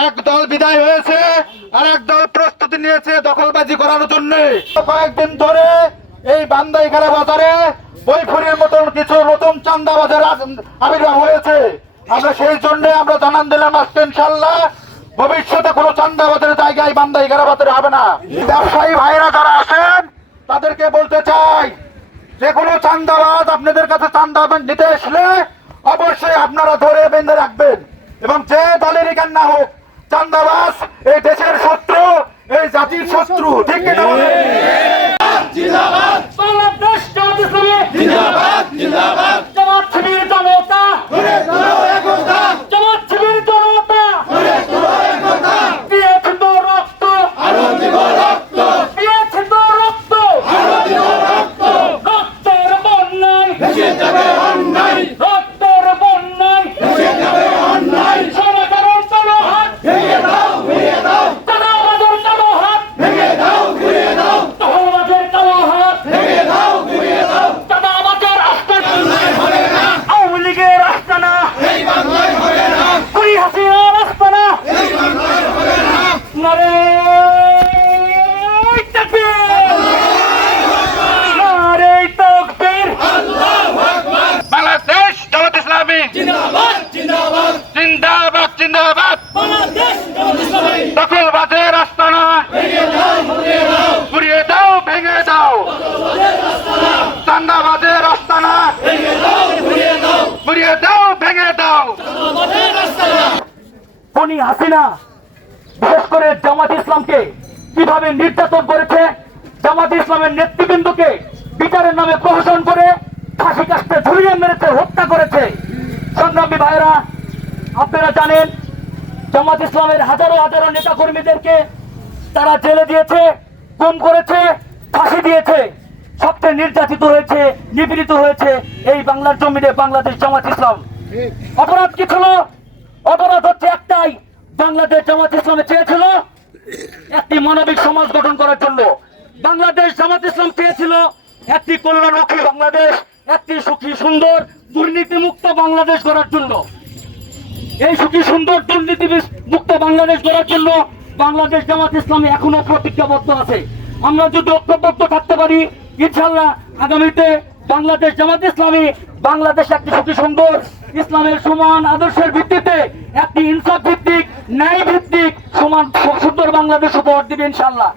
এক দল বিদায় হয়েছে আর এক দল প্রস্তুতি নিয়েছে দখলবাজি করার জন্য। কয়েকদিন ধরে এই বান্দাইখারা বাজারে বৈফুরের মতন কিছু নতুন চান্দাবাজের আবির্ভাব হয়েছে। আমরা সেই জন্য আমরা জানান দিলাম আজকে ইনশাআল্লাহ ভবিষ্যতে কোনো চান্দাবাজের জায়গায় বান্দাইখারা বাজারে হবে না। ব্যবসায়ী ভাইরা যারা আছেন তাদেরকে বলতে চাই, যে কোনো চান্দাবাজ আপনাদের কাছে চান্দা নিতে আসলে অবশ্যই আপনারা ধরে বেঁধে রাখবেন, এবং যে দলেরই কেন না হোক চান্দাবাজ এই দেশের শত্রু, এই জাতির শত্রু। ঠিক কিনা বলেন? জিন্দাবাদ বাংলাদেশ জামাত ইসলামী জিন্দাবাদ জিন্দাবাদ জামাত শিবির জনতা ঘুরে দাও একতা জামাত শিবির জনতা ঘুরে দাও একতা দিয়েছে তো রক্ত আরো দিব রক্ত দিয়েছে তো রক্ত আরো দিব রক্ত রক্তের বন্যায় ভেসে যাবে অন্যায় রক্তের বন্যায় ভেসে যাবে অন্যায় সরকারের চলো হাত ভেঙে দাও ঘুরিয়ে দাও চাঁদাবাজের চলো হাত ভেঙে দাও ঘুরিয়ে দাও দখলবাজের চলো হাত ভেঙে দাও ঘুরিয়ে দাও চাঁদাবাজের আস্তানা হবে না আওয়ামী লীগের আস্তানা এই বাংলায় হবে না কুড়ি হাসিনার আস্তানা এই বাংলায় হবে না নারে তাকবীর নারে তাকবীর আল্লাহু আকবার বাংলাদেশ জামাত ইসলামী জিন্দাবাদ জিন্দাবাদ জিন্দাবাদ জিন্দাবাদ। বাংলাদেশ জামাত ইসলামী দখলবাজের আস্তানা ভেঙে দাও ঘুরিয়ে দাও ঘুরিয়ে দাও ভেঙে দাও, দখলবাজের আস্তানা চান্দাবাজের আস্তানা ভেঙে দাও ঘুরিয়ে দাও ঘুরিয়ে দাও ভেঙে দাও। দখলবাজের আস্তানা খুনি হাসিনা বিশেষ করে জামাত ইসলামকে কিভাবে নির্যাতন করেছে, জামাত ইসলামের নেতৃবৃন্দকে বিচারের নামে প্রহসন করে ফাঁসি কাস্তে ঝুলিয়ে মেরেছে, হত্যা করেছে। সংগ্রামী ভাইরা, আপনারা জানেন জামাত ইসলামের হাজারো হাজারো নেতা কর্মীদেরকে তারা জেলে দিয়েছে, গুম করেছে, ফাঁসি দিয়েছে। সবচেয়ে নির্যাতিত হয়েছে, নিপীড়িত হয়েছে এই বাংলার জমিনে বাংলাদেশ জামাত ইসলাম। অপরাধ কি ছিল? অপরাধ হচ্ছে একটাই, বাংলাদেশ জামাত ইসলামে চেয়েছিল একটি মানবিক সমাজ গঠন করার জন্য। বাংলাদেশ জামাত ইসলাম চেয়েছিল একটি কল্যাণমুখী বাংলাদেশ, একটি সুখী সুন্দর দুর্নীতি মুক্ত বাংলাদেশ গড়ার জন্য। এই সুখী সুন্দর দুর্নীতি মুক্ত বাংলাদেশ গড়ার জন্য বাংলাদেশ জামাত ইসলামী এখনো প্রতিজ্ঞাবদ্ধ আছে। আমরা যদি ঐক্যবদ্ধ থাকতে পারি, ইনশাআল্লাহ আগামীতে বাংলাদেশ জামাত ইসলামী বাংলাদেশ একটি সুখী সুন্দর ইসলামের সমান আদর্শের ভিত্তিতে একটি ইনসাফ ভিত্তিক, ন্যায় ভিত্তিক, সমান সুন্দর বাংলাদেশ উপহার দিবে ইনশাআল্লাহ।